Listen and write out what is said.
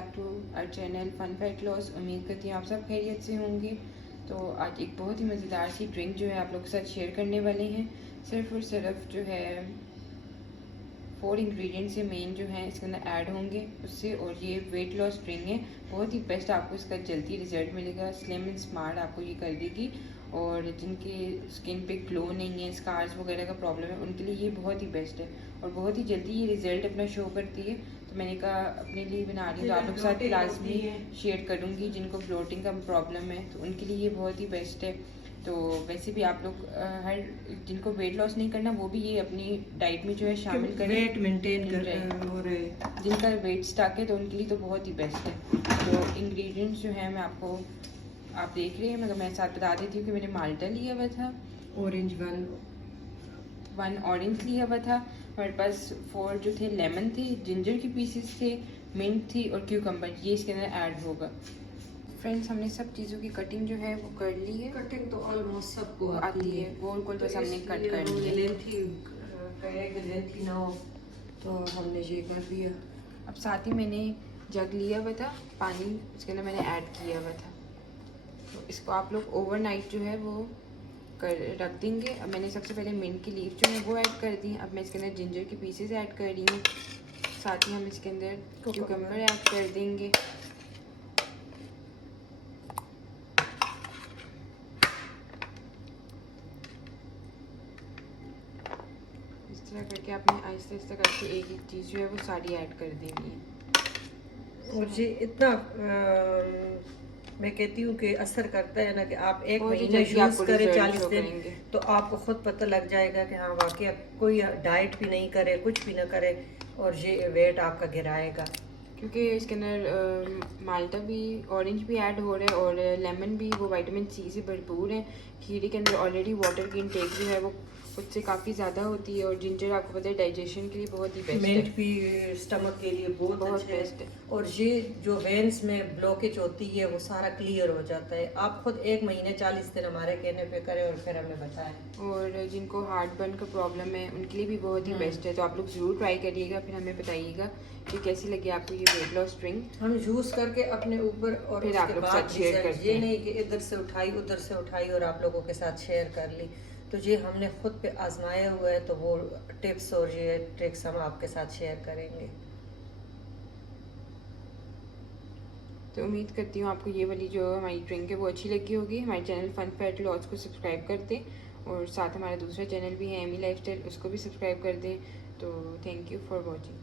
Back to our channel fun fat loss. उम्मीद करती हूँ आप सब खैरियत से होंगे। तो आज एक बहुत ही मज़ेदार सी ड्रिंक जो है आप लोग के साथ शेयर करने वाले हैं। सिर्फ और सिर्फ जो है 4 इंग्रेडिएंट्स से मेन जो है इसके अंदर ऐड होंगे उससे, और ये वेट लॉस ड्रिंक है। बहुत ही बेस्ट, आपको इसका जल्दी रिजल्ट मिलेगा। स्लिम एंड स्मार्ट आपको ये कर देगी। और जिनके स्किन पे ग्लो नहीं है, स्कार्स वगैरह का प्रॉब्लम है, उनके लिए ये बहुत ही बेस्ट है और बहुत ही जल्दी ये रिजल्ट अपना शो करती है। तो मैंने कहा अपने लिए बना रही हूँ, तो आप लोग के साथ लाजमी शेयर करूँगी। जिनको ब्लोटिंग का प्रॉब्लम है तो उनके लिए ये बहुत ही बेस्ट है। तो वैसे भी आप लोग हर जिनको वेट लॉस नहीं करना वो भी ये अपनी डाइट में जो है शामिल करें, वेट मेंटेन कर रहे हैं। और जिनका वेट स्टक है तो उनके लिए तो बहुत ही बेस्ट है। तो इंग्रेडिएंट्स जो है मैं आपको आप देख रहे हैं, मगर मैं साथ बता देती हूँ कि मैंने माल्टा लिया हुआ था, ऑरेंज वन ऑरेंज लिया हुआ था, हमारे पास 4 जो थे लेमन थे, जिंजर की पीसेस थे, मिंट थी और क्यूकम्बर, ये इसके अंदर ऐड होगा। फ्रेंड्स, हमने सब चीज़ों की कटिंग जो है वो कर ली है। कटिंग तो ऑलमोस्ट सबको आती है, गोल गोल बस हमने कट कर लिया। लेंथी ना हो तो हमने ये कर दिया। अब साथ ही मैंने जग लिया हुआ था पानी, उसके अंदर मैंने ऐड किया हुआ था। तो इसको आप लोग ओवरनाइट जो है वो कर रख देंगे। अब मैंने सबसे पहले मिंट की लीफ जो है वो ऐड कर दी। अब मैं इसके अंदर जिंजर के पीसेस ऐड कर रही हूँ। साथ ही हम इसके अंदर क्यूकम्बर ऐड कर देंगे। इस तरह करके आपने आहिस्ता आहिस्ता करके एक एक चीज़ जो है वो सारी ऐड कर देनी है। और ये इतना मैं कहती हूँ कि असर करता है ना कि आप एक महीना यूज़ करें 40 दिन, तो आपको खुद पता लग जाएगा कि हाँ वाकई कोई डाइट भी नहीं करे, कुछ भी ना करे और ये वेट आपका गिराएगा। क्योंकि इसके अंदर माल्टा भी, ऑरेंज भी ऐड हो रहा है और लेमन भी, वो विटामिन सी से भरपूर है। खीरे के अंदर ऑलरेडी वाटर की इंटेक जो है वो उससे काफ़ी ज़्यादा होती है। और जिंजर आपको पता है डाइजेशन के लिए बहुत ही बेस्ट है। मिंट भी स्टमक के लिए बहुत अच्छा बेस्ट है। और ये जो वेन्स में ब्लॉकेज होती है वो सारा क्लियर हो जाता है। आप खुद एक महीने 40 दिन हमारे कहने पे करें और फिर हमें बताएं। और जिनको हार्ट बर्न का प्रॉब्लम है उनके लिए भी बहुत ही बेस्ट है। तो आप लोग ज़रूर ट्राई करिएगा, फिर हमें बताइएगा कि कैसी लगी आपको ये वेट लॉस ड्रिंक। हम यूज़ करके अपने ऊपर और फिर आप लोग साथ शेयर करते ये नहीं कि इधर से उठाई उधर से उठाई और आप लोगों के साथ शेयर कर ली। तो ये हमने खुद पे आजमाया हुआ है, तो वो टिप्स और ये ट्रिक्स हम आपके साथ शेयर करेंगे। तो उम्मीद करती हूँ आपको ये वाली जो हमारी ड्रिंक है वो अच्छी लगी होगी। हमारे चैनल फन फैट लॉस को सब्सक्राइब कर दें और साथ हमारा दूसरा चैनल भी है एमी लाइफस्टाइल, उसको भी सब्सक्राइब कर दें। तो थैंक यू फॉर वॉचिंग।